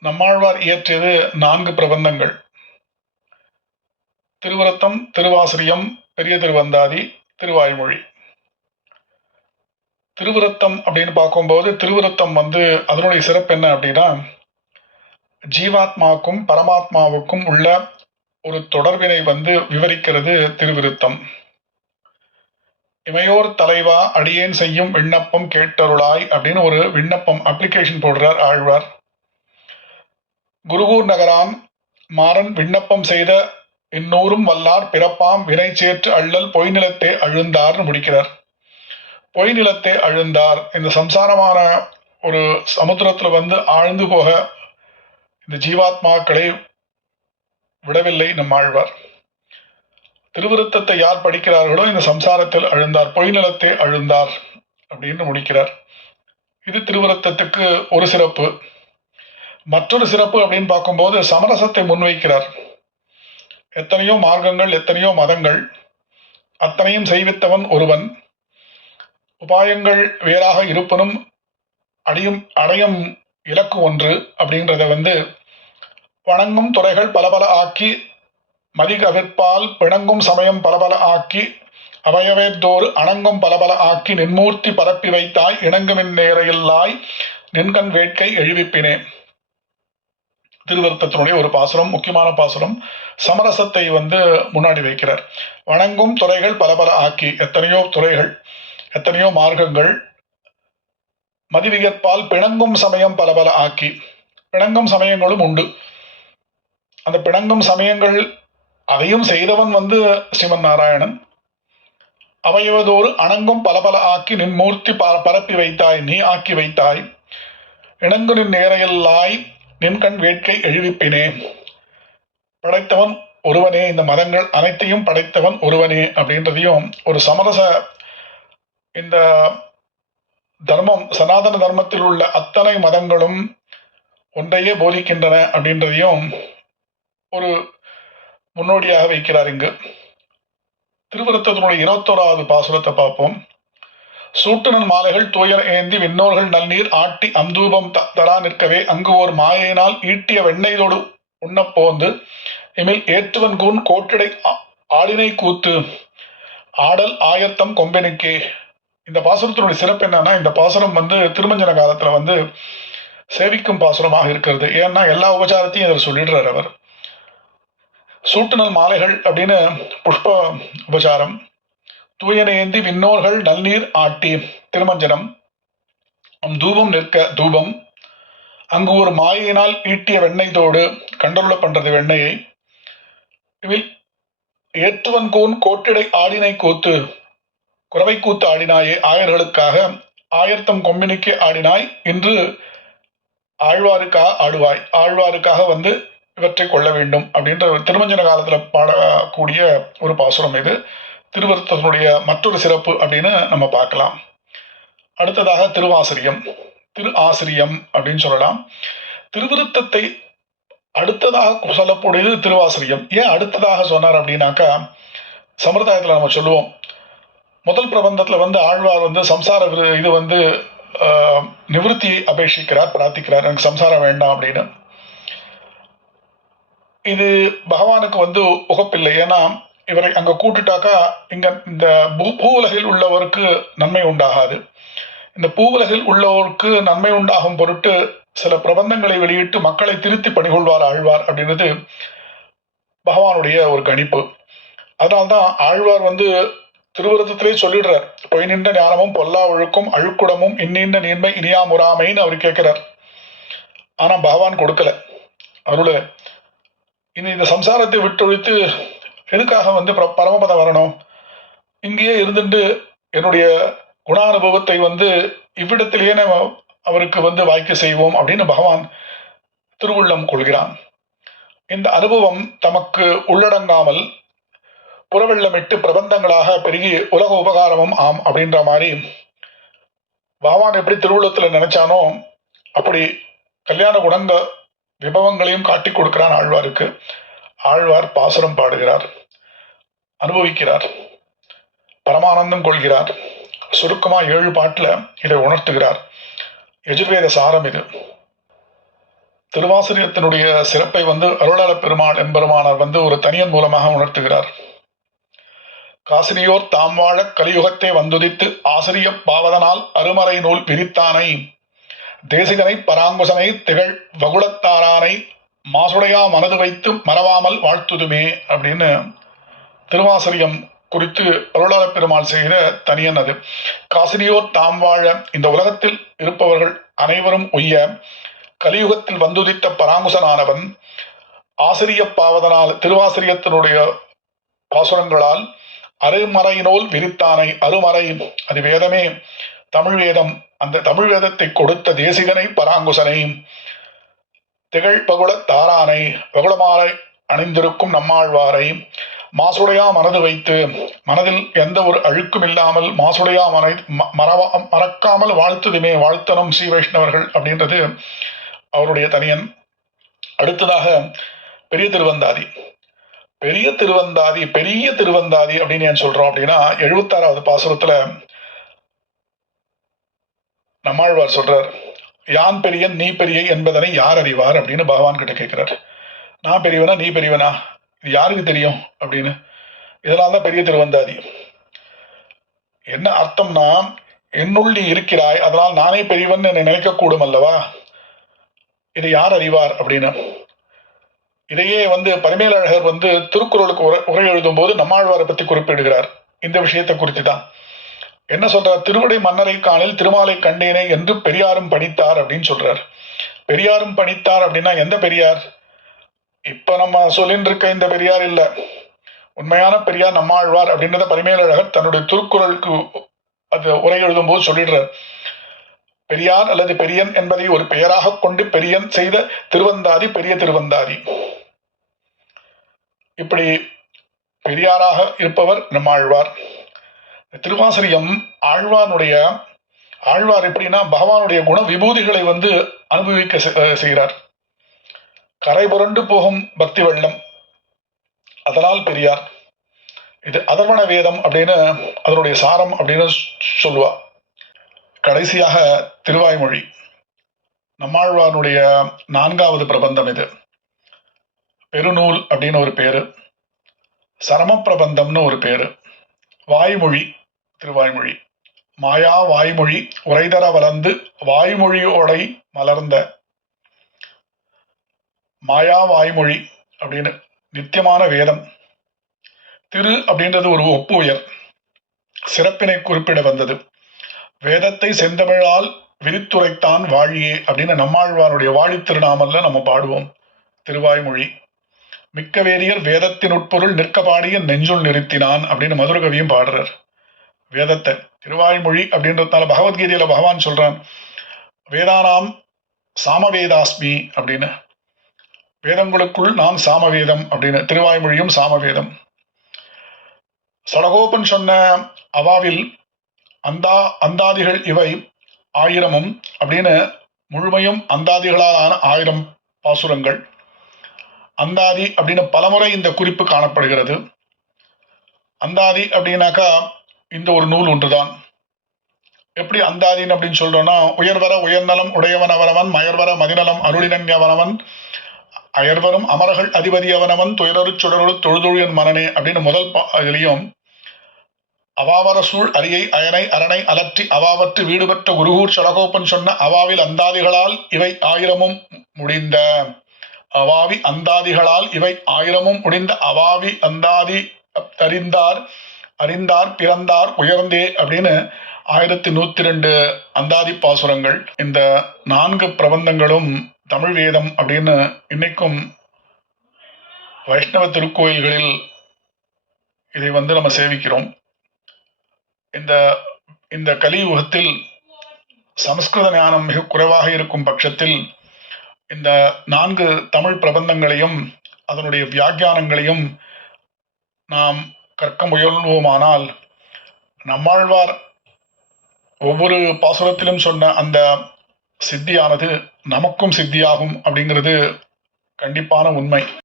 நம்மாழ்வார் இயற்றியது நான்கு பிரபந்தங்கள். திருவரத்தம் திருவாசிரியம் பெரிய திருவந்தாதி திருவாய்மொழி. திருவிருத்தம் அப்படின்னு பார்க்கும்போது திருவிருத்தம் வந்து அதனுடைய சிறப்பு என்ன அப்படின்னா ஜீவாத்மாவுக்கும் பரமாத்மாவுக்கும் உள்ள ஒரு தொடர்பினை வந்து விவரிக்கிறது திருவிருத்தம். இமையோர் தலைவா அடியேன் செய்யும் விண்ணப்பம் கேட்டருளாய் அப்படின்னு ஒரு விண்ணப்பம் அப்ளிகேஷன் போடுறார் ஆழ்வார். குருகூர் நகரான் மாறன் விண்ணப்பம் செய்த இந்நூறும் வல்லார் பிறப்பாம் வினை சேற்று அள்ளல் பொய்நிலத்தே அழுந்தார்னு முடிக்கிறார். பொய் நிலத்தை அழுந்தார். இந்த சம்சாரமான ஒரு சமுத்திரத்தில் வந்து ஆழ்ந்து போக இந்த ஜீவாத்மாக்களை விடவில்லை நம் ஆழ்வார். திருவிருத்தத்தை யார் படிக்கிறார்களோ இந்த சம்சாரத்தில் அழுந்தார். பொய் நிலத்தை அழுந்தார் அப்படின்னு முடிக்கிறார். இது திருவிருத்தத்துக்கு ஒரு சிறப்பு. மற்றொரு சிறப்பு அப்படின்னு பார்க்கும்போது சமரசத்தை முன்வைக்கிறார். எத்தனையோ மார்க்கங்கள் எத்தனையோ மதங்கள் அத்தனையும் செய்வித்தவன் ஒருவன். உபாயங்கள் வேறாக இருப்பனும் அடியும் அடையும் இலக்கு ஒன்று அப்படின்றத வந்து வணங்கும் துறைகள் பலபல ஆக்கி மதிகவிற்பால் பிணங்கும் சமயம் பலபல ஆக்கி அவயவேத்தோறு அணங்கும் பலபல ஆக்கி நின்மூர்த்தி பரப்பி வைத்தாய் இணங்குமின் நேரையில்லாய் நின்கண் வேட்கை எழுவிப்பினேன். திருவருத்தத்தினுடைய ஒரு பாசுரம் முக்கியமான பாசுரம். சமரசத்தை வந்து முன்னாடி வைக்கிறார். வணங்கும் துறைகள் பலபல ஆக்கி எத்தனையோ துறைகள் எத்தனையோ மார்க்கங்கள் மதிவிகற்பால் பிணங்கும் சமயம் பல பல ஆக்கி பிணங்கும் சமயங்களும் உண்டு. அந்த பிணங்கும் சமயங்கள் அதையும் செய்தவன் வந்து ஸ்ரீமன் நாராயணன் அவையவதோறு அணங்கும் பல பல ஆக்கி நின் மூர்த்தி ப- பரப்பி வைத்தாய் நீ ஆக்கி வைத்தாய். இணங்கு நின் நேரையல்லாய் நிம்கண் வேட்கை எழுவிப்பினே படைத்தவன் ஒருவனே இந்த மதங்கள் அனைத்தையும் படைத்தவன் ஒருவனே அப்படின்றதையும் ஒரு சமரச இந்த தர்மம் சனாதன தர்மத்தில் உள்ள அத்தனை மதங்களும் ஒன்றையே போதிக்கின்றன அப்படின்றதையும் ஒரு முன்னோடியாக வைக்கிறார் இங்கு. திருவருத்தத்தினுடைய இருபத்தோராவது பாசுரத்தை பார்ப்போம். சூட்டுனன் மாலைகள் துயர் ஏந்தி விண்ணோர்கள் நல்நீர் ஆட்டி அந்தூபம் த- தரா நிற்கவே அங்கு ஓர் மாயையினால் ஈட்டிய வெண்ணெய்தோடு உண்ண போந்து இமில் ஏற்றுவன் கூன் கோட்டிடை ஆ- ஆளினை கூத்து ஆடல் ஆயத்தம் கொம்பெனுக்கே. இந்த பாசுரத்தினுடைய சிறப்பு என்னன்னா இந்த பாசுரம் வந்து திருமஞ்சன காலத்துல வந்து சேவிக்கும் பாசுரமாக இருக்கிறது. ஏன்னா எல்லா உபச்சாரத்தையும் இதில் சொல்லிடுறார் அவர். சூட்டுநல் மாலைகள் அப்படின்னு புஷ்ப உபச்சாரம். தூயனேந்தி விண்ணோர்கள் நல்நீர் ஆட்டி. திருமஞ்சனம். அம் தூபம் நிற்க தூபம். அங்கு ஒரு மாயினால் ஈட்டிய வெண்ணெய்தோடு கண்டருள பண்றது வெண்ணெயை. இதில் ஏற்றுவன் கூன் கோட்டிடை ஆடினை கூத்து. குறவை கூத்து ஆடினாயே ஆயர்களுக்காக ஆயர்த்தம் கொம்பினிக்கு ஆடினாய் இன்று ஆழ்வாருக்காக ஆடுவாய். ஆழ்வாருக்காக வந்து இவற்றை கொள்ள வேண்டும் அப்படின்ற ஒரு திருமஞ்சன காலத்தில் பாடக்கூடிய ஒரு பாசுரம் இது. திருவருத்தனுடைய மற்றொரு சிறப்பு அப்படின்னு நம்ம பார்க்கலாம். அடுத்ததாக திருவாசிரியம். திரு ஆசிரியம் அப்படின்னு சொல்லலாம். திருவிருத்தத்தை அடுத்ததாக சொல்லக்கூடியது திருவாசிரியம். ஏன் அடுத்ததாக சொன்னார் அப்படின்னாக்கா சம்பிரதாயத்தில் நம்ம சொல்லுவோம். முதல் பிரபந்தத்தில் வந்து ஆழ்வார் வந்து சம்சார இது வந்து நிவர்த்தி அபேஷிக்கிறார் அபேட்சிக்கிறார் பிரார்த்திக்கிறார். எனக்கு சம்சாரம் வேண்டாம் அப்படின்னு. இது பகவானுக்கு வந்து உகப்பில்லை. ஏன்னா இவரை அங்க கூட்டுட்டாக்கா இங்க இந்த பூ- பூவுலகில் உள்ளவருக்கு நன்மை உண்டாகாது. இந்த பூவுலகில் உள்ளவருக்கு நன்மை உண்டாகும் பொருட்டு சில பிரபந்தங்களை வெளியிட்டு மக்களை திருத்தி பணிகொள்வார் ஆழ்வார் அப்படின்றது பகவானுடைய ஒரு கணிப்பு. அதனால்தான் ஆழ்வார் வந்து திருவிரதத்திலே சொல்லிடுறார் பொய் நின்ற ஞானமும் பொல்லா ஒழுக்கும் அழுக்குடமும் இன்னின்ற நீர்மை இனியா முறாமைன்னு அவர் கேட்கிறார். ஆனா பகவான் கொடுக்கல. அருள இனி இந்த சம்சாரத்தை விட்டொழித்து எதுக்காக வந்து பரமபதம் வரணும்? இங்கேயே இருந்துட்டு என்னுடைய குணானுபவத்தை வந்து இவ்விடத்திலேயே நம்ம அவருக்கு வந்து வாய்க்க செய்வோம் அப்படின்னு பகவான் திருவுள்ளம் கொள்கிறான். இந்த அனுபவம் தமக்கு உள்ளடங்காமல் புறவெள்ளமிட்டு பிரபந்தங்களாக பெருகி உலக உபகாரமும் ஆம் அப்படின்ற மாதிரி பகவான் எப்படி திருவுள்ளத்தில் நினைச்சானோ அப்படி கல்யாண குணங்க விபவங்களையும் காட்டி கொடுக்கிறான் ஆழ்வாருக்கு. ஆழ்வார் பாசுரம் பாடுகிறார். அனுபவிக்கிறார். பரமானந்தம் கொள்கிறார். சுருக்கமா ஏழு பாட்டுல இதை உணர்த்துகிறார். எஜுர்வேத சாரம் இது. திருவாசிரியத்தினுடைய சிறப்பை வந்து அருளாள பெருமாள் என்பெருமானார் வந்து ஒரு தனியன் மூலமாக உணர்த்துகிறார். காசினியோர் தாம் வாழ கலியுகத்தை வந்துதித்து ஆசிரிய பாவதனால் அருமறை நூல் பிரித்தானை தேசிகனை பராங்குசனை திகழ் வகுளத்தாரானை மாசுடையா மனது வைத்து மறவாமல் வாழ்த்துதுமே அப்படின்னு திருவாசரியம் குறித்து அருளாள பெருமாள் செய்கிற தனியன் அது. காசினியோர் தாம் வாழ இந்த உலகத்தில் இருப்பவர்கள் அனைவரும் உய்ய கலியுகத்தில் வந்துதித்த பராங்குசனானவன் ஆசிரிய பாவதனால் திருவாசிரியத்தினுடைய பாசுரங்களால் அருமறையினோல் விரித்தானை அருமறை. அது வேதமே. தமிழ் வேதம். அந்த தமிழ் வேதத்தை கொடுத்த தேசிகனை பராங்குசனை. திகழ் பகுள தாரானை. பகுளமாலை அணிந்திருக்கும் நம்மாழ்வாரை. மாசுடையா மனது வைத்து மனதில் எந்த ஒரு அழுக்கும் இல்லாமல் மாசுடையா மனை ம- மறவா மறக்காமல் வாழ்த்துதுமே வாழ்த்தனும் ஸ்ரீ வைஷ்ணவர்கள் அப்படின்றது அவருடைய தனியன். அடுத்ததாக பெரிய திருவந்தாதி. பெரிய திருவந்தாதி பெரிய திருவந்தாதி அப்படின்னு ஏன் சொல்றோம் அப்படின்னா எழுபத்தாறாவது பாசுரத்துல நம்மாழ்வார் சொல்றார் யான் பெரியன் நீ பெரிய என்பதனை யார் அறிவார்? அப்படின்னு பகவான் கிட்ட கேட்கிறார். நான் பெரியவனா நீ பெரியவனா? இது யாருக்கு தெரியும் அப்படின்னு? இதெல்லாம் தான் பெரிய திருவந்தாதி. என்ன அர்த்தம்னா என்னுள் நீ இருக்கிறாய் அதனால் நானே பெரியவன் என்னை நினைக்கக்கூடும் அல்லவா? இதை யார் அறிவார் அப்படின்னு? இதையே வந்து பரிமேலழகர் வந்து திருக்குறளுக்கு உரை உரை எழுதும் போது நம்மாழ்வாரை பற்றி குறிப்பிடுகிறார். இந்த விஷயத்தை குறித்து தான். என்ன சொல்றார்? திருவடை மன்னரை காணில் திருமாலை கண்டேனே என்று பெரியாரும் பணித்தார் அப்படின்னு சொல்றார். பெரியாரும் பணித்தார் அப்படின்னா எந்த பெரியார்? இப்ப நம்ம சொல்லிட்டு இருக்க இந்த பெரியார் இல்ல. உண்மையான பெரியார் நம்மாழ்வார் அப்படின்றத பரிமேலழகர் தன்னுடைய திருக்குறளுக்கு அது உரை எழுதும் போது சொல்லிடுறார். பெரியார் அல்லது பெரியன் என்பதை ஒரு பெயராக கொண்டு பெரியன் செய்த திருவந்தாதி பெரிய திருவந்தாதி. இப்படி பெரியாராக இருப்பவர் நம்மாழ்வார். திருவாசிரியம் ஆழ்வானுடைய ஆழ்வார் எப்படின்னா பகவானுடைய குண விபூதிகளை வந்து அனுபவிக்க செ- செய்கிறார். கரை புரண்டு போகும் பக்தி வெள்ளம். அதனால் பெரியார் இது அதர்வண வேதம் அப்படின்னு அதனுடைய சாரம் அப்படின்னு சொல்லுவா. கடைசியாக திருவாய்மொழி நம்மாழ்வாருடைய நான்காவது பிரபந்தம் இது. பெருநூல் அப்படின்னு ஒரு பேரு சரம பிரபந்தம்னு ஒரு பேரு. வாய்மொழி திருவாய்மொழி. மாயா வாய்மொழி உரைதர வளர்ந்து வாய்மொழியோடை மலர்ந்த மாயா வாய்மொழி அப்படின்னு நித்தியமான வேதம். திரு அப்படின்றது ஒரு ஒப்புயர் சிறப்பினை குறிப்பிட வந்தது. வேதத்தை செந்தமிழால் விரித்துரைத்தான் வாழியே அப்படின்னு நம்மாழ்வாருடைய வாழி திருநாமல்ல நம்ம பாடுவோம். திருவாய்மொழி. மிக்க வேதியர் வேதத்தின் உட்பொருள் நிற்க பாடிய நெஞ்சுள் நிறுத்தினான் அப்படின்னு மதுரகவியும் பாடுறார். வேதத்தை. திருவாய்மொழி அப்படின்றதுனால பகவத்கீதையில பகவான் சொல்றான் வேதானாம் சாமவேதாஸ்மி அப்படின்னு. வேதங்களுக்குள் நான் சாமவேதம் அப்படின்னு திருவாய்மொழியும் சாமவேதம். சடகோபன் சொன்ன அவாவில் அந்தா அந்தாதிகள் இவை ஆயிரமும் அப்படின்னு முழுமையும் அந்தாதிகளாலான ஆயிரம் பாசுரங்கள். அந்தாதி அப்படின்னு பலமுறை இந்த குறிப்பு காணப்படுகிறது. அந்தாதி அப்படின்னாக்கா இந்த ஒரு நூல் ஒன்றுதான். எப்படி அந்தாதின்னு அப்படின்னு சொல்றோம்னா உயர்வர உயர்நலம் உடையவன் அவரவன் மயர்வர மதிநலம் அருளினன்யவனவன் அயர்வரும் அமரர்கள் அதிபதி அவனவன் துயரரு சுடரொழு தொழுதொழியன் மனனே அப்படின்னு முதல் பாதிலையும் அவாவர சூழ் அரியை அயனை அரணை அலற்றி அவாவற்று வீடு பெற்ற குருகூர் சடகோப்பன் சொன்ன அவாவில் அந்தாதிகளால் இவை ஆயிரமும் முடிந்த அவாவி அந்தாதிகளால் இவை ஆயிரமும் முடிந்த அவாவி அந்தாதி அறிந்தார் அறிந்தார் பிறந்தார் உயர்ந்தே அப்படின்னு ஆயிரத்தி நூத்தி ரெண்டு அந்தாதி பாசுரங்கள். இந்த நான்கு பிரபந்தங்களும் தமிழ் வேதம் அப்படின்னு இன்னைக்கும் வைஷ்ணவ திருக்கோயில்களில் இதை வந்து நம்ம சேவிக்கிறோம். இந்த இந்த கலியுகத்தில் சமஸ்கிருத ஞானம் மிக குறைவாக இருக்கும் பட்சத்தில் இந்த நான்கு தமிழ் பிரபந்தங்களையும் அதனுடைய வியாக்கியானங்களையும் நாம் கற்க முயல்வோமானால் நம்மாழ்வார் ஒவ்வொரு பாசுரத்திலும் சொன்ன அந்த சித்தியானது நமக்கும் சித்தியாகும் அப்படிங்கிறது கண்டிப்பான உண்மை.